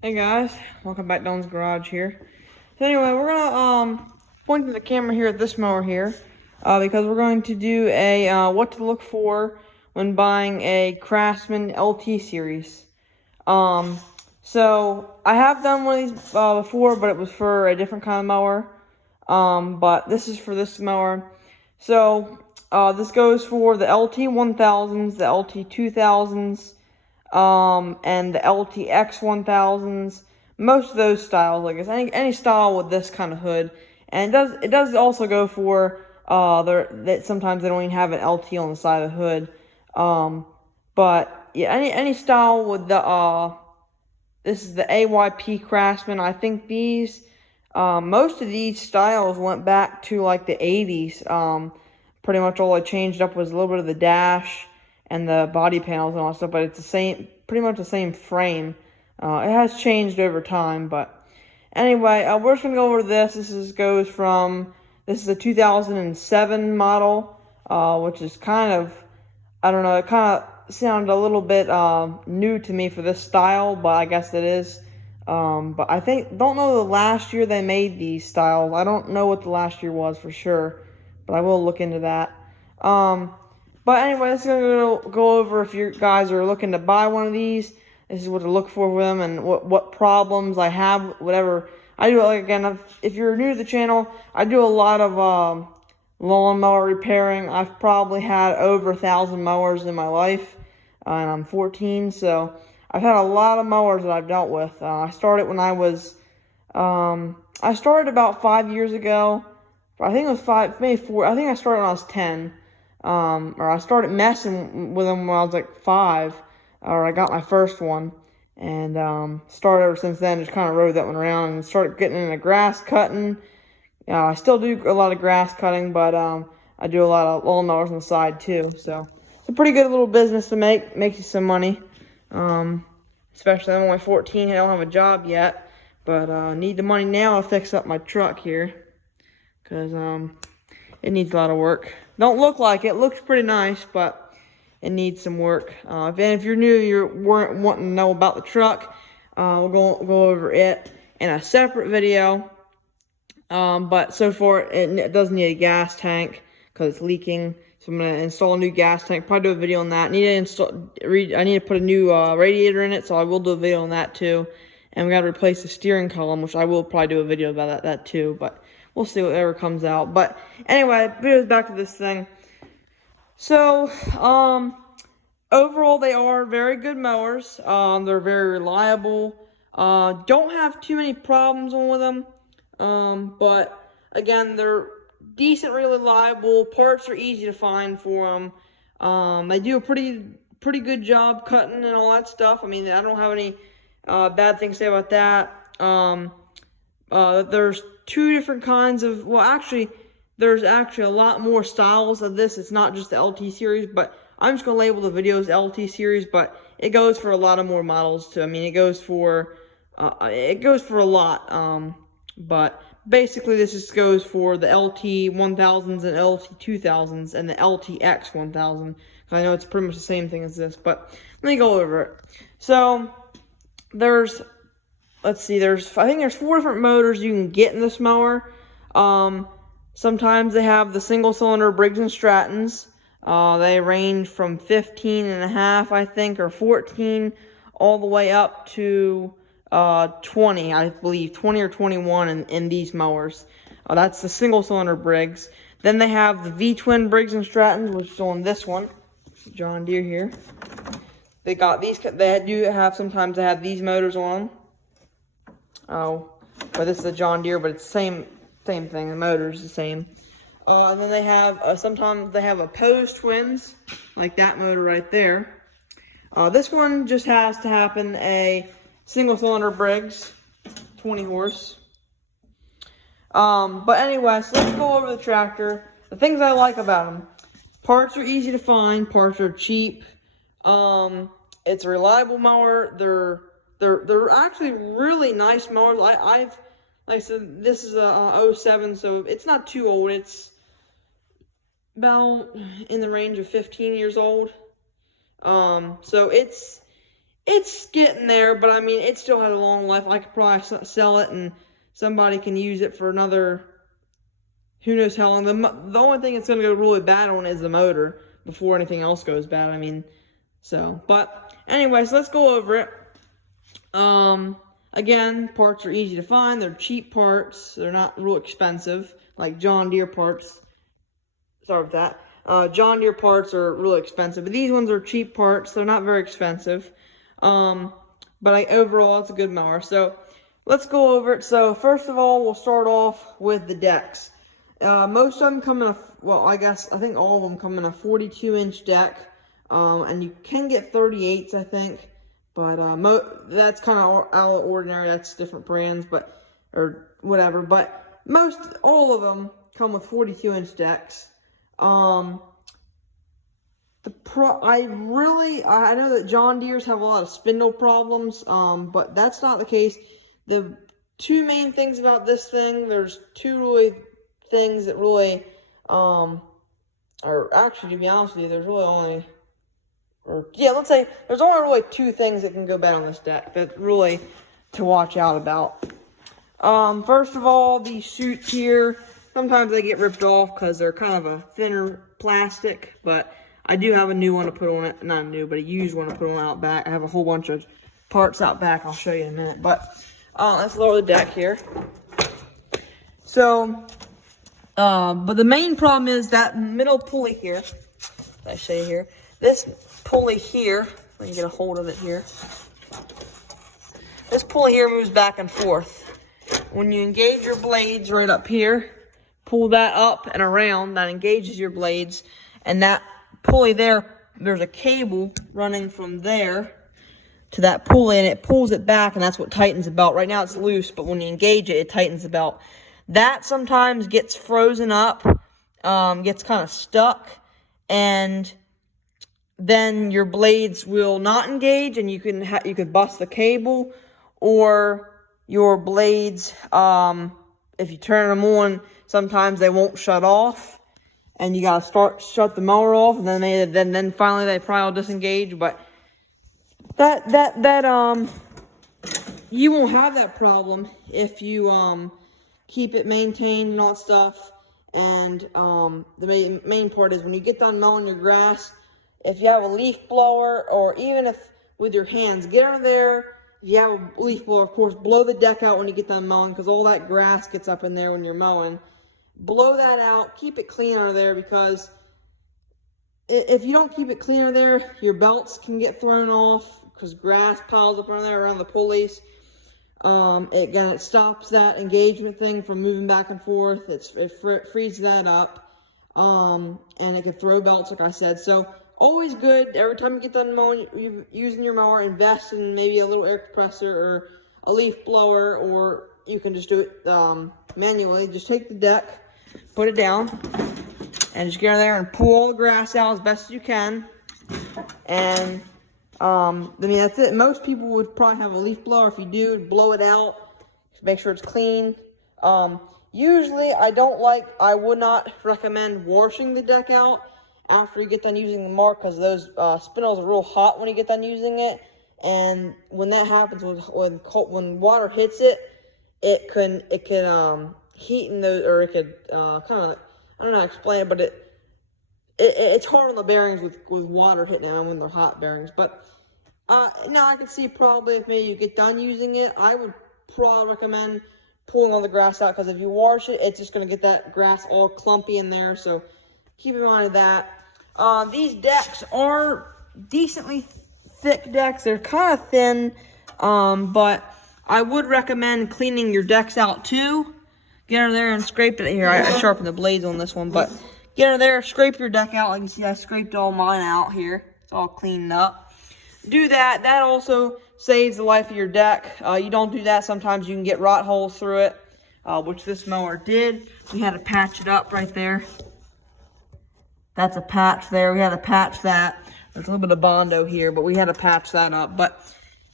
Hey guys, welcome back to Don's Garage here. So anyway, we're gonna point to the camera here at this mower here, because we're going to do a what to look for when buying a Craftsman LT series. So I have done one of these before, but it was for a different kind of mower. But this is for this mower. So this goes for the LT 1000s, the LT 2000s. And the LTX 1000s, most of those styles, like it's any style with this kind of hood, and it does also go for that sometimes they don't even have an LT on the side of the hood, but yeah, any style with the this is the AYP Craftsman. I think these most of these styles went back to like the 80s. Pretty much all I changed up was a little bit of the dash and the body panels and all that stuff, but it's the same, pretty much the same frame. It has changed over time, but anyway, we're just gonna go over this. This is a 2007 model, which is kind of, I don't know, it kind of sounded a little bit new to me for this style, but I guess it is. But I don't know the last year they made these styles. I don't know what the last year was for sure, but I will look into that. But anyway, this is going to go over if you guys are looking to buy one of these. This is what to look for with them and what problems I have, whatever. I do, like, again, if you're new to the channel, I do a lot of lawnmower repairing. I've probably had over 1,000 mowers in my life, and I'm 14, so I've had a lot of mowers that I've dealt with. I started when I started about 5 years ago. I think it was 5, maybe 4. I think I started when I was 10. Or I started messing with them when I was like 5, or I got my first one, and started ever since then, just kind of rode that one around and started getting into grass cutting. I still do a lot of grass cutting, but I do a lot of lawnmowers on the side too, so it's a pretty good little business to make you some money, especially I'm only 14, I don't have a job yet, but need the money now to fix up my truck here, because it needs a lot of work. Don't look like it. Looks pretty nice, but it needs some work. If you're new, you weren't wanting to know about the truck, we'll go over it in a separate video. But so far, it does need a gas tank because it's leaking. So I'm gonna install a new gas tank. Probably do a video on that. I need to put a new radiator in it, so I will do a video on that too. And we gotta replace the steering column, which I will probably do a video about that too. But we'll see whatever comes out. But anyway, back to this thing. So, overall, they are very good mowers. They're very reliable. Don't have too many problems with them. But again, they're decent, really reliable. Parts are easy to find for them. They do a pretty good job cutting and all that stuff. I mean, I don't have any bad things to say about that. There's two different kinds of, well, actually, there's actually a lot more styles of this. It's not just the LT series, but I'm just gonna label the videos LT series, but it goes for a lot of more models too. I mean, it goes for a lot. But basically, this just goes for the LT 1000s and LT 2000s and the LTX 1000. I know it's pretty much the same thing as this, but let me go over it. So let's see, I think there's 4 different motors you can get in this mower. Sometimes they have the single cylinder Briggs & Strattons. They range from 15.5, I think, or 14, all the way up to 20, I believe, 20 or 21 in these mowers. That's the single cylinder Briggs. Then they have the V-twin Briggs & Strattons, which is on this one, John Deere here. They got these. Sometimes they have these motors on. Oh, but this is a John Deere, but it's the same thing. The motor's the same. And then they have, sometimes they have opposed twins, like that motor right there. This one just has to happen a single cylinder Briggs, 20 horse. But anyway, so let's go over the tractor. The things I like about them: parts are easy to find, parts are cheap. It's a reliable mower. They're actually really nice mowers. Like I said, this is a 07, so it's not too old. It's about in the range of 15 years old. So it's getting there, but I mean, it still has a long life. I could probably sell it and somebody can use it for another, who knows how long. The only thing that's going to go really bad on is the motor before anything else goes bad. I mean, so, but anyways, let's go over it. Again, parts are easy to find. They're cheap parts. They're not real expensive, like John Deere parts. Sorry about that. John Deere parts are really expensive, but these ones are cheap parts. They're not very expensive. But overall, it's a good mower. So let's go over it. So first of all, we'll start off with the decks. Most of them come in a, well, I think all of them come in a 42-inch deck. And you can get 38s, I think. But that's kind of out of ordinary. That's different brands, but or whatever. But all of them come with 42-inch decks. I know that John Deere's have a lot of spindle problems. But that's not the case. The two main things about this thing, there's two really things that really, or actually, to be honest with you, there's really only. Let's say there's only really two things that can go bad on this deck that really to watch out about. First of all, these chutes here, sometimes they get ripped off because they're kind of a thinner plastic, but I do have a new one to put on it. Not a new, but a used one to put on out back. I have a whole bunch of parts out back. I'll show you in a minute. But let's lower the deck here. So, but the main problem is that middle pulley here. I show you here. This pulley here, let me get a hold of it here. This pulley here moves back and forth. When you engage your blades right up here, pull that up and around, that engages your blades. And that pulley there, there's a cable running from there to that pulley, and it pulls it back, and that's what tightens the belt. Right now it's loose, but when you engage it, it tightens the belt. That sometimes gets frozen up, gets kind of stuck, and then your blades will not engage, and you could bust the cable, or your blades, if you turn them on, sometimes they won't shut off, and you gotta shut the mower off, and then finally they probably will disengage. But you won't have that problem if you keep it maintained and all that stuff. And the main part is when you get done mowing your grass, if you have a leaf blower, or even if with your hands, get under there. If you have a leaf blower, of course, blow the deck out when you get done mowing, because all that grass gets up in there when you're mowing. Blow that out. Keep it clean under there, because if you don't keep it clean under there, your belts can get thrown off because grass piles up under there around the pulleys. It stops that engagement thing from moving back and forth. It frees that up, and it can throw belts, like I said. So always good. Every time you get done mowing, using your mower, invest in maybe a little air compressor or a leaf blower, or you can just do it manually. Just take the deck, put it down, and just get in there and pull all the grass out as best as you can. And I mean, that's it. Most people would probably have a leaf blower. If you do, blow it out, make sure it's clean. Usually, I would not recommend washing the deck out after you get done using the mower, because those spindles are real hot when you get done using it. And when that happens, when water hits it, it can heat in those, or it could kind of, I don't know how to explain it, but it's hard on the bearings with water hitting them when they're hot bearings. But no, I can see probably if maybe you get done using it, I would probably recommend pulling all the grass out, because if you wash it, it's just going to get that grass all clumpy in there. So keep in mind that. These decks are decently thick decks. They're kind of thin, but I would recommend cleaning your decks out too. Get under there and scrape it. Here, I sharpened the blades on this one, but get under there, scrape your deck out. Like you see, I scraped all mine out here. It's all cleaned up. Do that. That also saves the life of your deck. You don't do that, sometimes you can get rot holes through it, which this mower did. We had to patch it up right there. That's a patch there. We had to patch that. There's a little bit of Bondo here, but we had to patch that up. But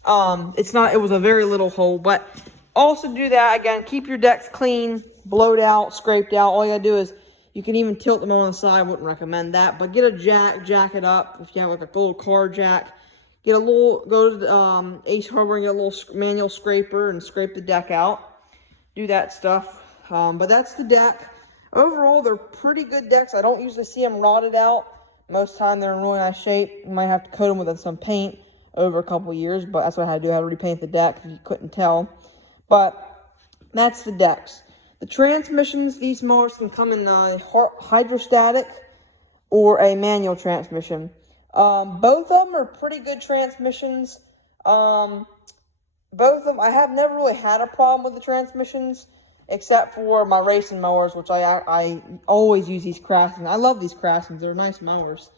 it was a very little hole. But also do that. Again, keep your decks clean, blowed out, scraped out. All you gotta do is, you can even tilt them on the side. I wouldn't recommend that. But get a jack it up. If you have like a little car jack, Get a little, go to the, Ace Hardware and get a little manual scraper and scrape the deck out. Do that stuff. But that's the deck. Overall, they're pretty good decks. I don't usually see them rotted out. Most of the time, they're in really nice shape. You might have to coat them with some paint over a couple years, but that's what I had to do. I had to repaint the deck if you couldn't tell. But that's the decks. The transmissions, these mowers can come in a hydrostatic or a manual transmission. Both of them are pretty good transmissions. Both of them, I have never really had a problem with the transmissions, except for my racing mowers, which I always use these Craftsman. I love these Craftsman. They're nice mowers.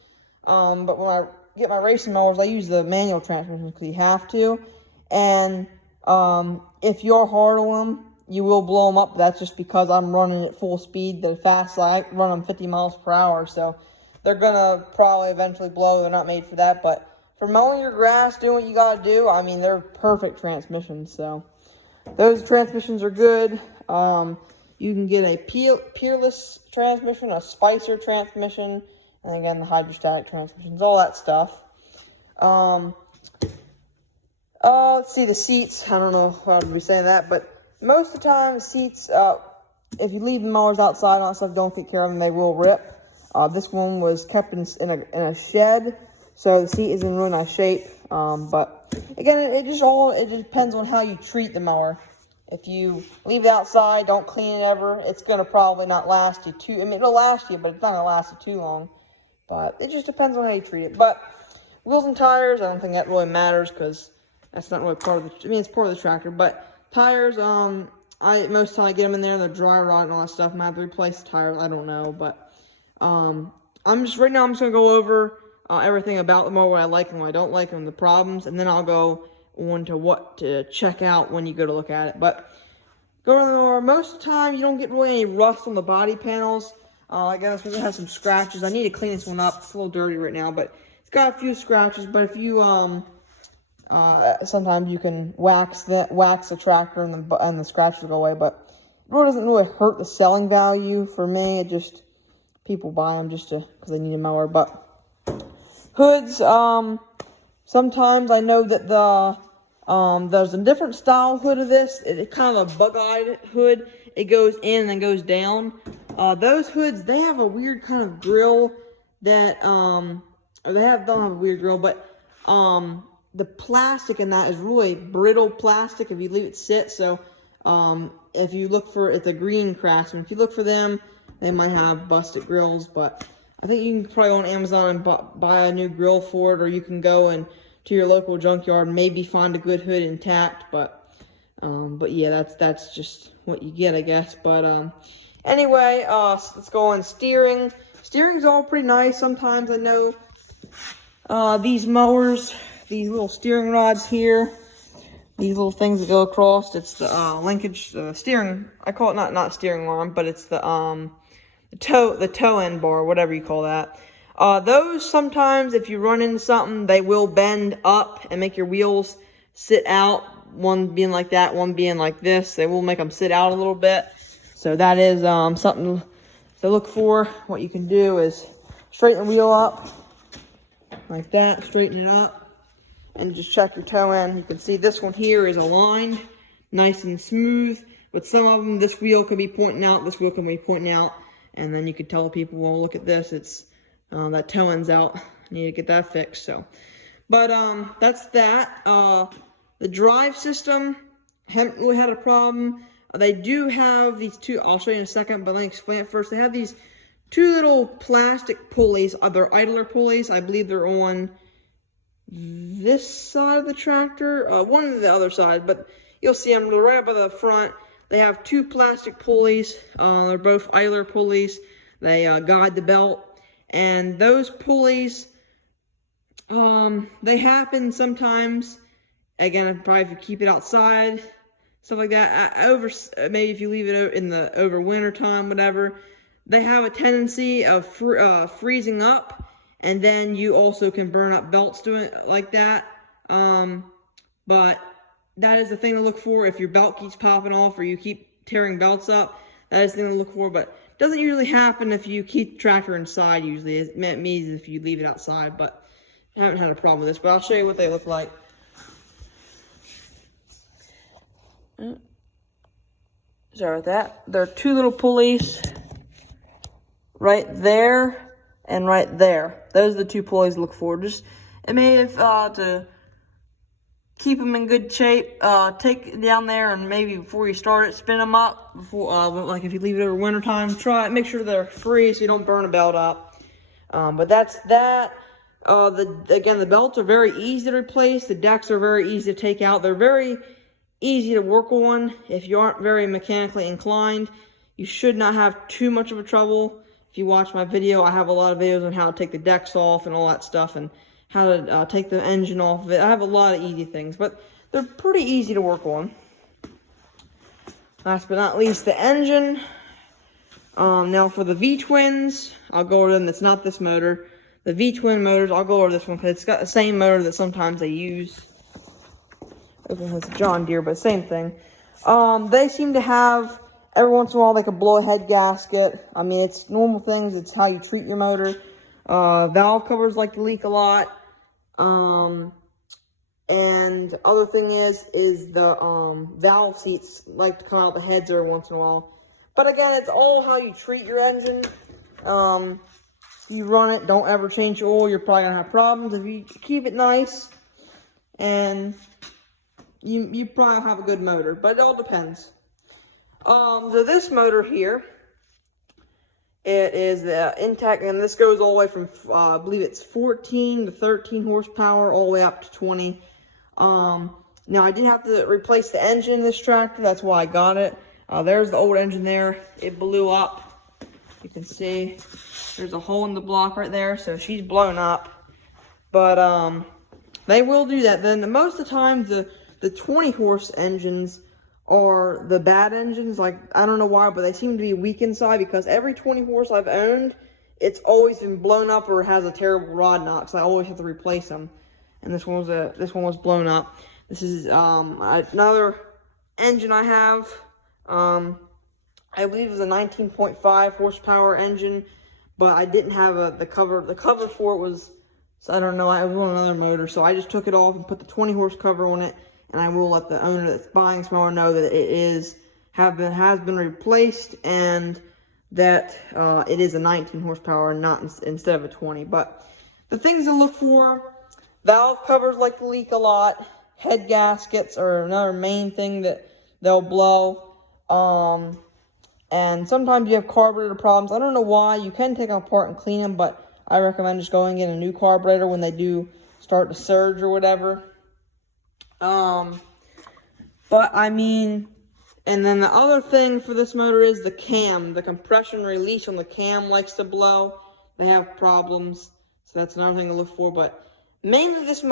But when I get my racing mowers, I use the manual transmissions because you have to. And if you're hard on them, you will blow them up. That's just because I'm running at full speed. The fast, I run them 50 miles per hour, so they're gonna probably eventually blow. They're not made for that, but for mowing your grass, doing what you gotta do, I mean, they're perfect transmissions. So those transmissions are good. You can get a peerless transmission, a Spicer transmission, and again, the hydrostatic transmissions, all that stuff. Let's see, the seats. I don't know how to be saying that, but most of the time, the seats, if you leave the mowers outside and stuff, don't take care of them, they will rip. This one was kept in a shed, so the seat is in really nice shape. But again, it just depends on how you treat the mower. If you leave it outside, don't clean it ever, it's gonna probably not last you too. I mean, it'll last you, but it's not gonna last you too long. But it just depends on how you treat it. But wheels and tires, I don't think that really matters because that's not really part of the. I mean, it's part of the tractor, but tires, most of the time I get them in there and they're dry rot and all that stuff. I might have to replace the tires. I don't know, but I'm just gonna go over everything about the mower, what I like and what I don't like, and the problems, and then I'll go on to what to check out when you go to look at it. But go to the mower. Most of the time, you don't get really any rust on the body panels. I guess we're gonna have some scratches. I need to clean this one up. It's a little dirty right now, but it's got a few scratches. But if you sometimes you can wax the tractor and the scratches will go away, but it really doesn't really hurt the selling value for me. It just, people buy them just because they need a mower. But hoods, sometimes I know that there's a different style hood of this. It's kind of a bug-eyed hood. It goes in and then goes down. Those hoods, they have a weird kind of grill that, or they don't have a weird grill, but the plastic in that is really brittle plastic if you leave it sit. So if you look for, it's a green Craftsman. If you look for them, they might have busted grills, but I think you can probably go on Amazon and buy a new grill for it, or you can go and to your local junkyard and maybe find a good hood intact. But yeah, that's just what you get, I guess. But anyway, let's go on steering. Steering's all pretty nice. Sometimes I know these mowers, these little steering rods here, these little things that go across, it's the linkage, steering, I call it not steering arm, but it's the toe end bar, whatever you call that. Those sometimes, if you run into something, they will bend up and make your wheels sit out, one being like that, one being like this. They will make them sit out a little bit. So that is something to look for. What you can do is straighten the wheel up like that, straighten it up, and just check your toe end. You can see this one here is aligned, nice and smooth. With some of them, this wheel can be pointing out, this wheel can be pointing out, and then you could tell people, well, look at this, it's that toe end's out. I need to get that fixed. So, but that's that. The drive system haven't really had a problem. They do have these two. I'll show you in a second, but let me explain it first. They have these two little plastic pulleys. They're idler pulleys. I believe they're on this side of the tractor, one on the other side, but you'll see them right up by the front. They have two plastic pulleys. They're both idler pulleys. They guide the belt, and those pulleys, they happen sometimes. Again, probably if you keep it outside, stuff like that. Maybe if you leave it over winter time, whatever, they have a tendency of freezing up. And then you also can burn up belts doing it like that. But that is the thing to look for. If your belt keeps popping off or you keep tearing belts up, that is the thing to look for. But it doesn't usually happen if you keep the tractor inside usually. It means if you leave it outside. But haven't had a problem with this, but I'll show you what they look like. Sorry about that. There are two little pulleys right there and right there. Those are the two pulleys to look for. Just, it may have, to keep them in good shape, take it down there and maybe before you start it, spin them up. Before, like if you leave it over winter time, try it. Make sure they're free so you don't burn a belt up. But that's that. Again, the belts are very easy to replace. The decks are very easy to take out. They're very easy to work on. If you aren't very mechanically inclined, you should not have too much of a trouble. If you watch my video, I have a lot of videos on how to take the decks off and all that stuff, and how to take the engine off of it. I have a lot of easy things, but they're pretty easy to work on. Last but not least, the engine. Now for the V-twins, I'll go over them. It's not this motor. The V-twin motors, I'll go over this one because it's got the same motor that sometimes they use. This one has a John Deere, but same thing. They seem to have, every once in a while, they could blow a head gasket. I mean, it's normal things. It's how you treat your motor. Valve covers like to leak a lot. And other thing is the valve seats like to come out the heads every once in a while. But again, it's all how you treat your engine. You run it, don't ever change your oil, you're probably gonna have problems. If you keep it nice, and you probably have a good motor, but it all depends. So this motor here, it is the intact, and this goes all the way from, I believe it's 14 to 13 horsepower, all the way up to 20. Now I did have to replace the engine in this tractor, that's why I got it. There's the old engine there, it blew up. You can see there's a hole in the block right there, so she's blown up. But they will do that. Then most of the time, the 20 horse engines are the bad engines. Like, I don't know why, but they seem to be weak inside, because every 20 horse I've owned, it's always been blown up or has a terrible rod knock, so I always have to replace them. And this one was blown up. This is another engine I have. I believe it was a 19.5 horsepower engine, but I didn't have the cover. The cover for it was, so I don't know, I was on another motor, so I just took it off and put the 20 horse cover on it, and I will let the owner that's buying this mower know that it has been replaced, and that it is a 19 horsepower and not instead of a 20. But the things to look for: valve covers like to leak a lot. Head gaskets are another main thing that they'll blow. And sometimes you have carburetor problems. I don't know why. You can take them apart and clean them, but I recommend just going and getting a new carburetor when they do start to surge or whatever. But I mean, and then the other thing for this motor is the cam. The compression release on the cam likes to blow. They have problems, so that's another thing to look for. But mainly these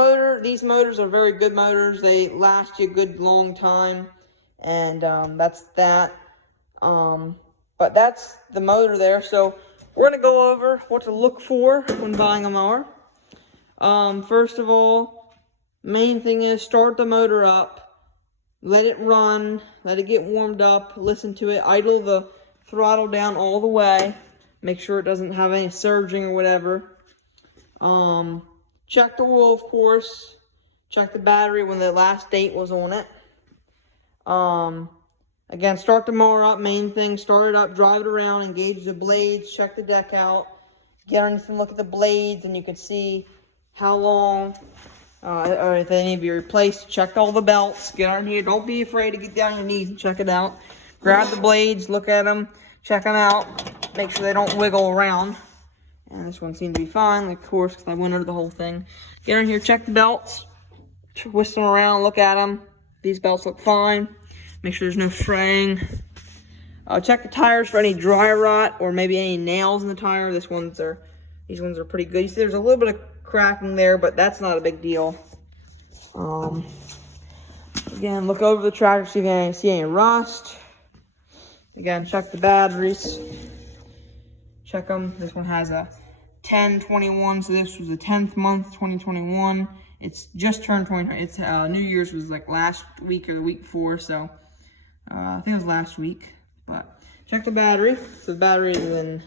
motors are very good motors. They last you a good long time, and that's that. But that's the motor there. So we're going to go over what to look for when buying a mower. First of all, main thing is start the motor up, let it run, let it get warmed up, listen to it, idle the throttle down all the way, make sure it doesn't have any surging or whatever. Check the oil, of course, check the battery when the last date was on it. Again, start the mower up, main thing, start it up, drive it around, engage the blades, check the deck out, get underneath and look at the blades, and you can see how long, or if they need to be replaced. Check all the belts, get on here, don't be afraid to get down on your knees and check it out. Grab the blades, look at them, check them out, make sure they don't wiggle around. And this one seemed to be fine, of course, because I went under the whole thing. Get on here, check the belts, twist them around, look at them. These belts look fine. Make sure there's no fraying. Check the tires for any dry rot or maybe any nails in the tire. These ones are pretty good. You see there's a little bit of cracking there, but that's not a big deal. Again, look over the tractor, see if you see any rust. Again, check the batteries. Check them. This one has a 10/21, so this was the 10th month, 2021. It's just turned 20. It's New Year's was like last week or the week before, so I think it was last week. But check the battery. So the battery has been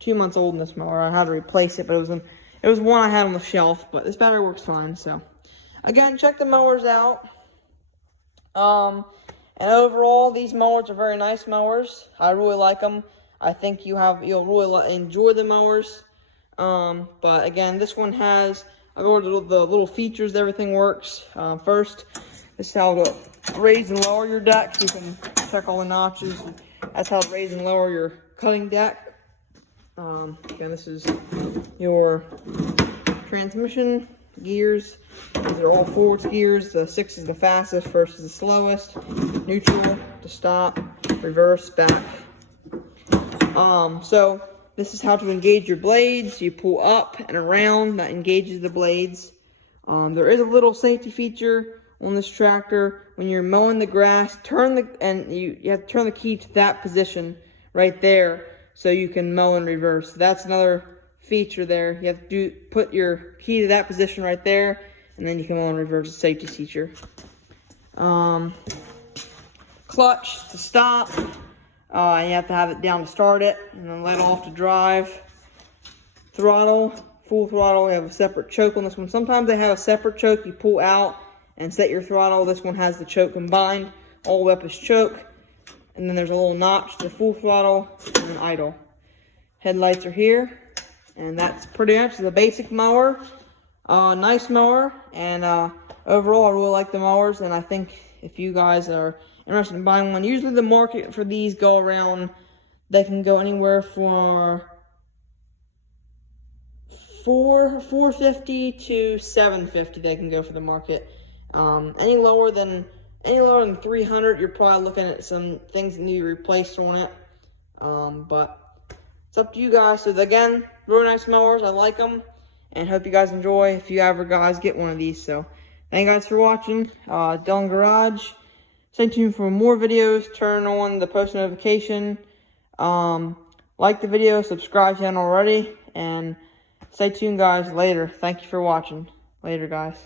2 months old in this mower. I had to replace it, but It was one I had on the shelf, but this battery works fine. So, again, check the mowers out. And overall, these mowers are very nice mowers. I really like them. I think you'll really enjoy the mowers. But again, this one has, I'll go over the little features, everything works. First, this is how to raise and lower your deck. You can check all the notches. That's how to raise and lower your cutting deck. Again, this is your transmission gears. These are all forwards gears. The 6 is the fastest, first is the slowest, neutral to stop, reverse, back. So this is how to engage your blades. You pull up and around, that engages the blades. There is a little safety feature on this tractor. When you're mowing the grass, you have to turn the key to that position right there so you can mow in reverse. That's another feature there. You have to put your key to that position right there, and then you can mow in reverse. It's a safety feature. Clutch to stop. And you have to have it down to start it, and then let off to drive. Throttle, full throttle. We have a separate choke on this one. Sometimes they have a separate choke you pull out and set your throttle. This one has the choke combined, all the way up is choke. And then there's a little notch to full throttle and idle. Headlights are here, and that's pretty much the basic mower. Nice mower, and overall I really like the mowers, and I think if you guys are interested in buying one, usually the market for these go around, they can go anywhere for $450 to $750. They can go for the market. Any lower than $300, you're probably looking at some things that need to be replaced on it. But it's up to you guys. So again, really nice mowers. I like them, and hope you guys enjoy if you ever guys get one of these. So thank you guys for watching. Dylan Garage. Stay tuned for more videos. Turn on the post notification. Like the video, subscribe if you haven't already, and stay tuned, guys. Later. Thank you for watching. Later, guys.